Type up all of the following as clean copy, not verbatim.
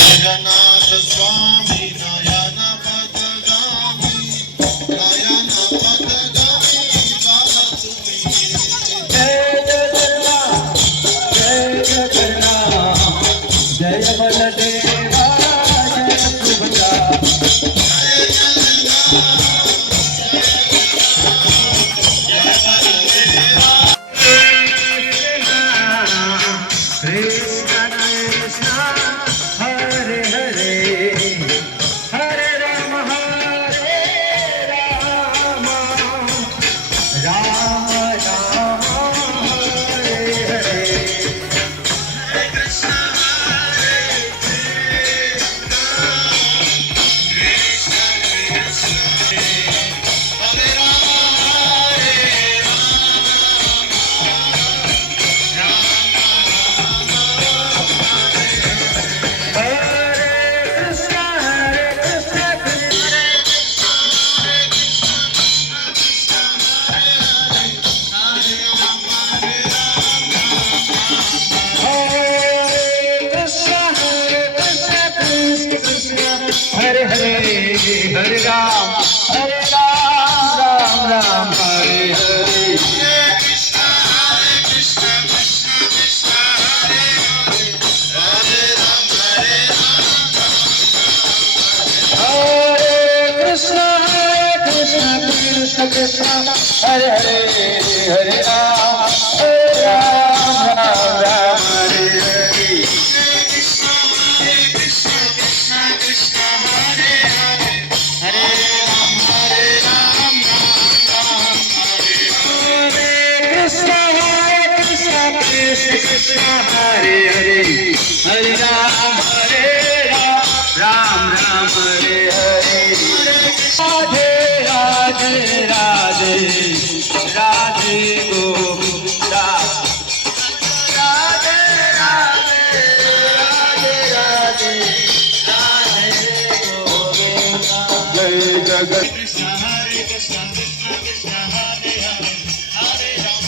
जगन्नाथ स्वामी नयन पदगामी नयन पदगामी बाबा तुम्हें जय जगन्नाथ जय बलदेवा जय सुभद्रा हरे हरे हरे राम राम राम हरे हरे कृष्ण कृष्ण कृष्ण हरे हरे हरे राम हरे कृष्ण कृष्ण कृष्ण हरे हरे हरे राम राम राम हरे हरे कृष्ण हरे हरे हरे राम राम राम हरे हरे राधे राधे राधे राधे गोविंदा राधे राधे राधे राधे राधे गोविंदा जय जगत कृष्ण हरे कृष्ण कृष्ण कृष्ण हरे हरे हरे राम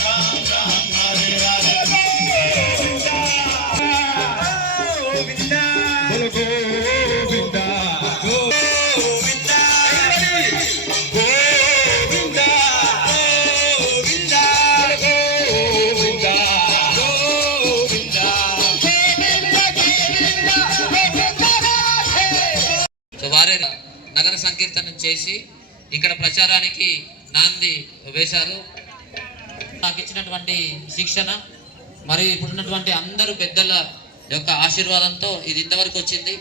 राम राम हरे हरे गोविंदा बोलो गोविंदा गोविंदा गोविंदा गोविंदा गोविंदा సో వారే నగర సంకీర్తనం చేసి ఇక్కడ ప్రచారానికి నాంది వేశారు. నాకు ఇచ్చినటువంటి శిక్షణ మరియు ఇప్పుడున్నటువంటి అందరూ పెద్దల యొక్క ఆశీర్వాదంతో ఇది ఇంతవరకు వచ్చింది.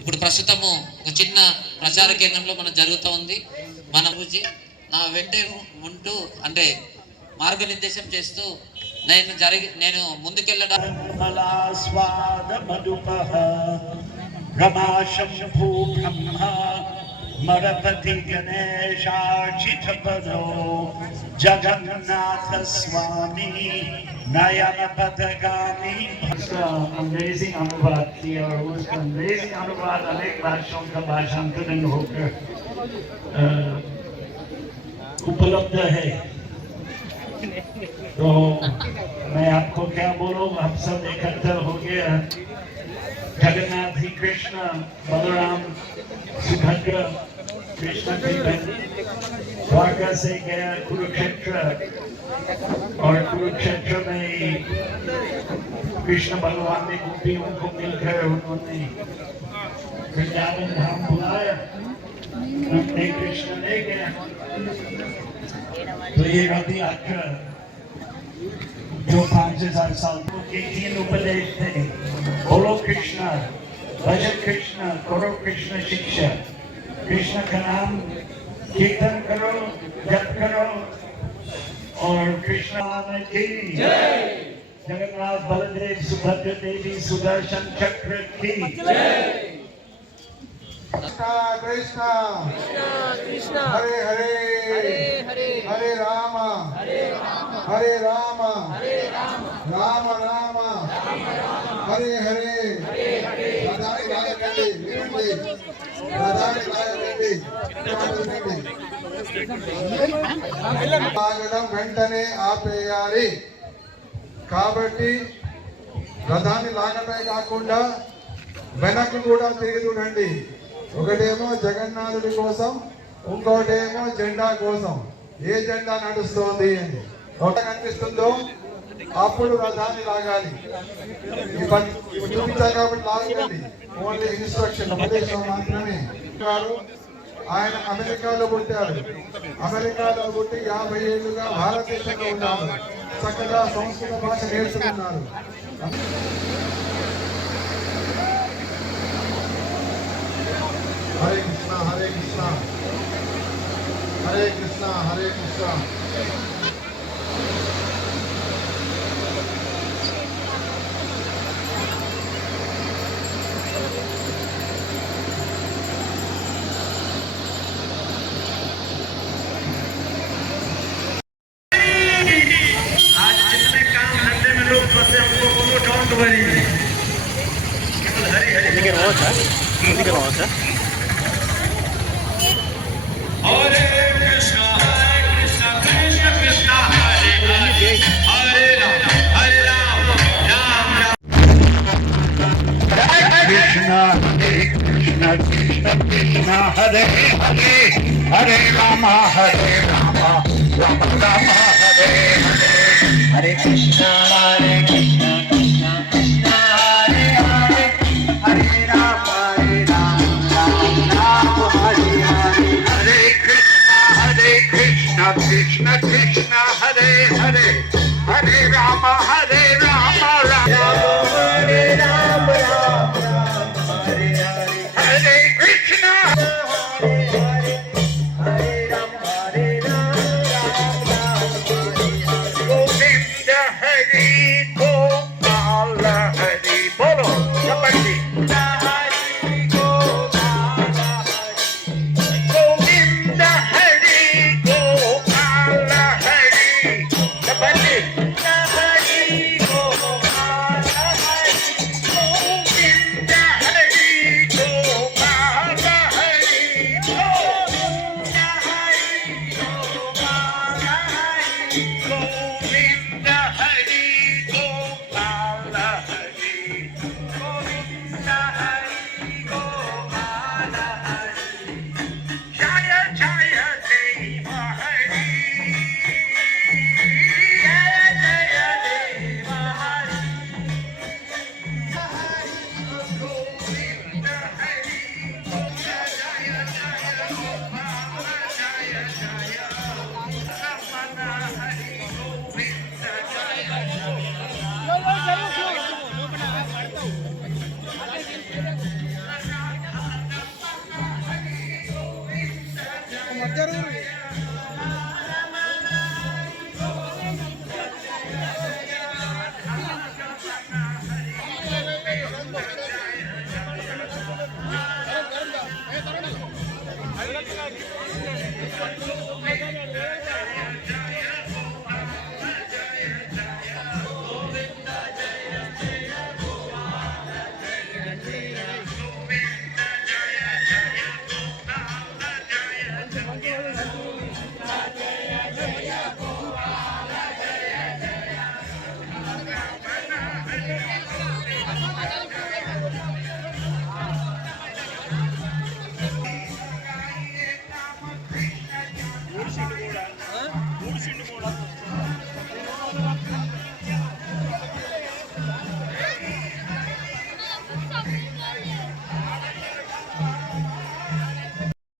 ఇప్పుడు ప్రస్తుతము ఒక చిన్న ప్రచార కేంద్రంలో మనం జరుగుతూ ఉంది. మన గురించి నా వెంటే ఉంటూ అంటే మార్గనిర్దేశం చేస్తూ నేను ముందుకెళ్ళడం रमा शंभु ब्रह्मा मरपति गणेशाचितपदो जगन्नाथ स्वामी नयन पदगामी अंग्रेजी अनुवाद किया और उसका अंग्रेजी अनुवाद अनेक भाषाओं का भाषांतरण होकर उपलब्ध है. तो मैं आपको क्या बोलूं, आप सब इकट्ठा हो गया. जगन्नाथ ही कृष्ण, बलराम, सुभद्रा कृष्ण की द्वारका से गया कुरुक्षेत्र और कुरुक्षेत्र में कृष्ण भगवान ने गोपियों को मिलकर उन्होंने वृंदावन धाम बुलाया, अपने कृष्ण ले गया। तो ये रथ यात्रा जो 5000 साल के 3 उपदेश थे, बोलो कृष्ण, भज कृष्ण, करो कृष्ण शिक्षा, कृष्ण का नाम कीर्तन करो, जप करो और कृष्ण की जय। जगन्नाथ बलदेव सुभद्रा देवी सुदर्शन चक्र की जय। कृष्ण कृष्ण हरे हरे हरे राम राम राम हरे हरे ఆగడం వెంటనే ఆపేయాలి. కాబట్టి రథాన్ని లాగటమే కాకుండా వెనక్కి కూడా తిరిగి చూడండి. ఒకటేమో జగన్నాథుడి కోసం, ఇంకోటేమో జెండా కోసం. ఏ జెండా నడుస్తోంది అని ఒక కనిపిస్తుందో అప్పుడు రథాన్ని లాగాలి. చూపించారు కాబట్టి లాగండి. ఓన్లీ ఇన్స్ట్రక్షన్, ఉపదేశం మాత్రమే. ఆయన అమెరికాలో పుట్టారు. అమెరికాలో పుట్టి 50 ఏళ్లుగా భారతదేశంలో ఉన్నారు. చక్కగా సంస్కృత భాష నేర్చుకున్నారు. హరే కృష్ణ హరే కృష్ణ హరే కృష్ణ హరే కృష్ణ. आज जितने काम धंधे में लोग फंसे हमको बोलो डोंट वरी, केवल हरि हरि हरे कृष्ण कृष्ण कृष्ण हरे हरे हरे राम राम राम कृष्ण कृष्ण कृष्ण कृष्ण हरे हरे हरे राम राम राम हरे हरे हरे कृष्ण